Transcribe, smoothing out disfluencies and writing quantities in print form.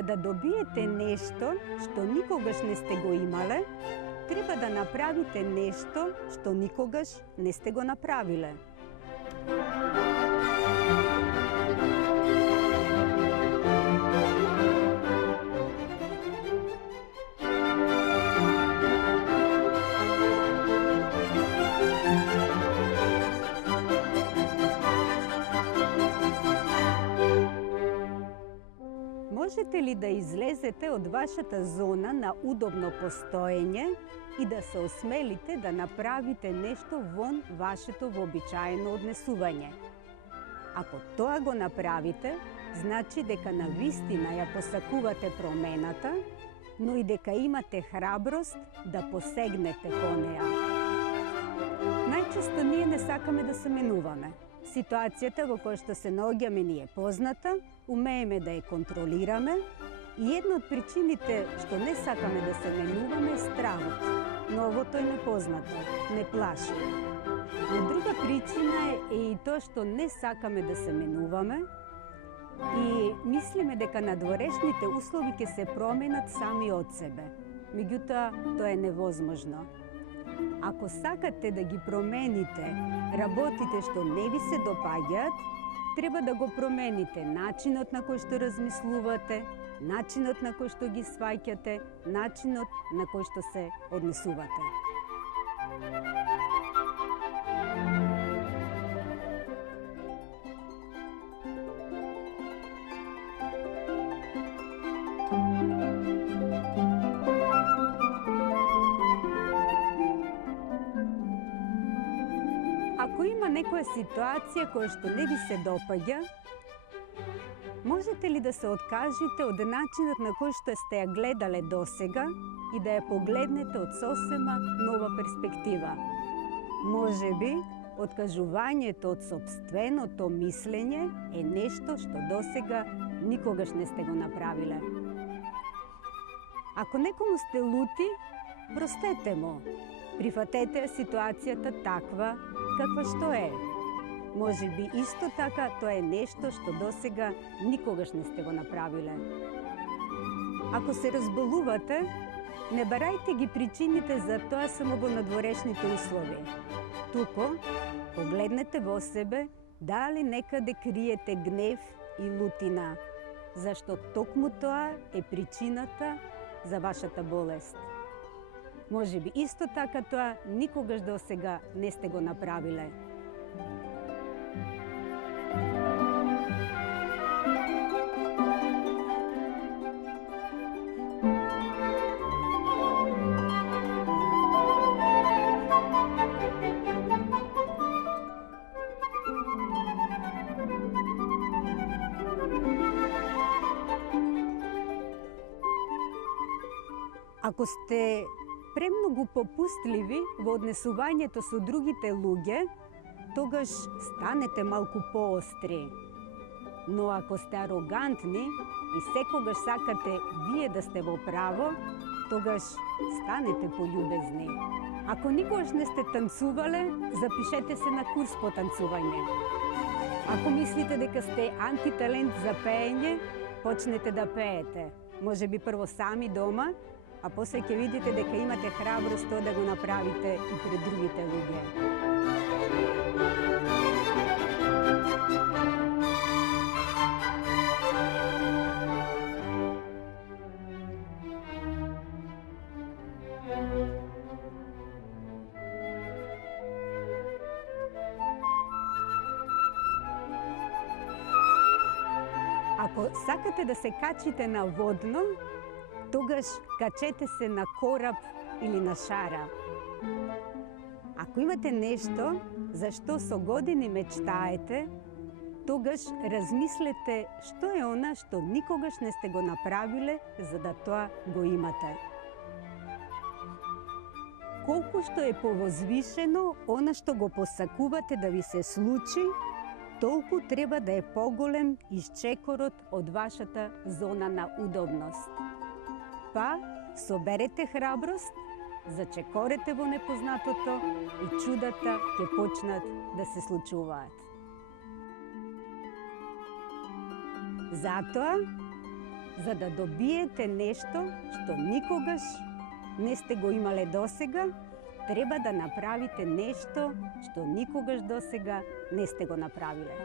За да добиете нешто што никогаш не сте го имале, треба да направите нешто што никогаш не сте го направиле. Можете ли да излезете од вашата зона на удобно постоење и да се осмелите да направите нешто вон вашето вообичаено однесување? Ако тоа го направите, значи дека навистина ја посакувате промената, но и дека имате храброст да посегнете по неа. Најчесто ние не сакаме да се менуваме. Ситуацијата во која што се наоѓаме ни е позната, умееме да ја контролираме и една од причините што не сакаме да се менуваме е стравот. Новото е непознато, не плаши. Но друга причина е и тоа што не сакаме да се менуваме и мислиме дека надворешните услови ќе се променат сами од себе. Меѓутоа, тоа е невозможно. Ако сакате да ги промените работите што не ви се допаѓаат, треба да го промените начинот на кој што размислувате, начинот на кој што ги сваќате, начинот на кој што се однесувате. Ако има некоја ситуација која што не ви се допаѓа, можете ли да се откажете од начинот на кој што сте ја гледале досега и да ја погледнете од сосема нова перспектива? Можеби, откажувањето од сопственото мислење е нешто што досега никогаш не сте го направиле. Ако некому сте лути, простете му. Прифатете ситуацијата таква каква што е. Може би исто така тоа е нешто што досега никогаш не сте го направиле. Ако се разболувате, не барајте ги причините за тоа само во надворешните услови. Туку, погледнете во себе дали некаде криете гнев и лутина, зашто токму тоа е причината за вашата болест. Може би исто така тоа никогаш досега не сте го направиле. Ако сте премногу попустливи во однесувањето со другите луѓе, тогаш станете малку поостри. Но ако сте арогантни и секогаш сакате вие да сте во право, тогаш станете пољубезни. Ако никогаш не сте танцувале, запишете се на курс по танцување. Ако мислите дека сте антиталент за пеење, почнете да пеете. Може би прво сами дома, а после ќе видите дека имате храброст тоа да го направите и пред другите луѓе. Ако сакате да се качите на водно, тогаш качете се на кораб или на шара. Ако имате нешто за што со години мечтаете, тогаш размислете што е она што никогаш не сте го направиле за да тоа го имате. Колку што е повозвишено она што го посакувате да ви се случи, толку треба да е поголем исчекорот од вашата зона на удобност. Па, соберете храброст, зачекорете во непознатото и чудата ќе почнат да се случуваат. За да добиете нешто што никогаш не сте го имале досега, треба да направите нешто што никогаш досега не сте го направиле.